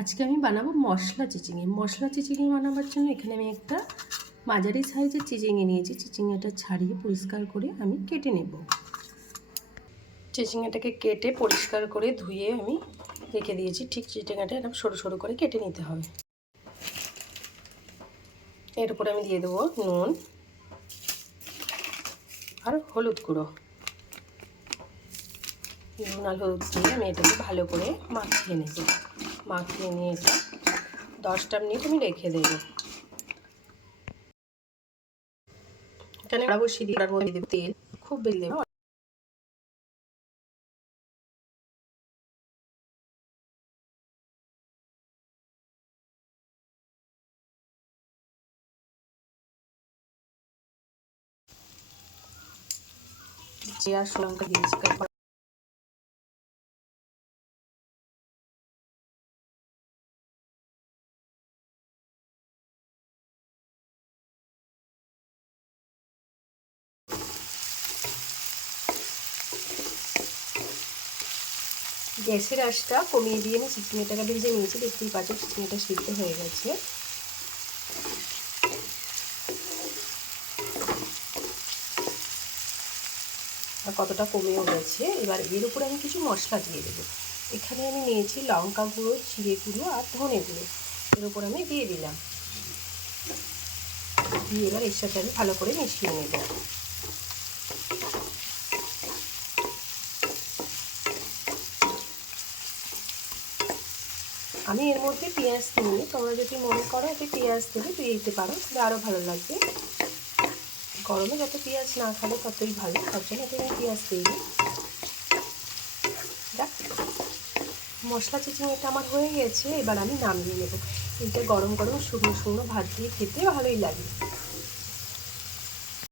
আজকে আমি বানাবো মশলা চিচিঙে। মশলা চিচিঙে বানাবার জন্য এখানে আমি একটা মাঝারি সাইজের চিচিঙে নিয়েছি। চিচিঙেটা ছাড়িয়ে পরিষ্কার করে আমি কেটে নেব। চিচিঙেটাকে কেটে পরিষ্কার করে ধুয়ে আমি রেখে দিয়েছি। ঠিক চিচিঙেটা এরকম সরু সরু করে কেটে নিতে হবে। এর উপরে আমি দিয়ে দেবো নুন আর হলুদ গুঁড়ো। নুন আর হলুদ দিয়ে আমি এটাকে ভালো করে মাখিয়ে নেব। মাখিয়ে নিয়ে এটা 10টা মিনিট আমি রেখে দেব। এখানে বসিয়ে দিয়ে তার মধ্যে দেব তেল, খুব বেশি দেব। আর লঙ্কা দিয়েছি। গ্যাসের আঁচটা কমিয়ে দিয়ে আমি চিচিঙেটাকে ভেজে নিয়েছি। দেখতেই পাচ্ছি চিচিঙেটা সিদ্ধ হয়ে গেছে। আর কতটা কমেও গেছে। এবার এর উপরে আমি কিছু মশলা দিয়ে দেবো। এখানে আমি নিয়েছি লঙ্কা গুঁড়ো, জিরে গুঁড়ো আর ধনে গুঁড়ো। এর উপর আমি দিয়ে দিলাম। দিয়ে এবার এর সাথে আমি ভালো করে মিশিয়ে নেব। আমি এর মধ্যে পেঁয়াজ দিইনি। তোমরা যদি মনে করো এতে পেঁয়াজ দেবে দিয়ে দিতে পারো, তাহলে আরও ভালো লাগবে। গরমে যত পেঁয়াজ না খাবে ততই ভালো, তার জন্য এতে আমি পেঁয়াজ দিইনি। দেখ মশলা চিচিঙেটা আমার হয়ে গেছে। এবার আমি নামিয়ে নেব। এটা গরম গরম শুকনো শুকনো ভাত দিয়ে খেতে ভালোই লাগে।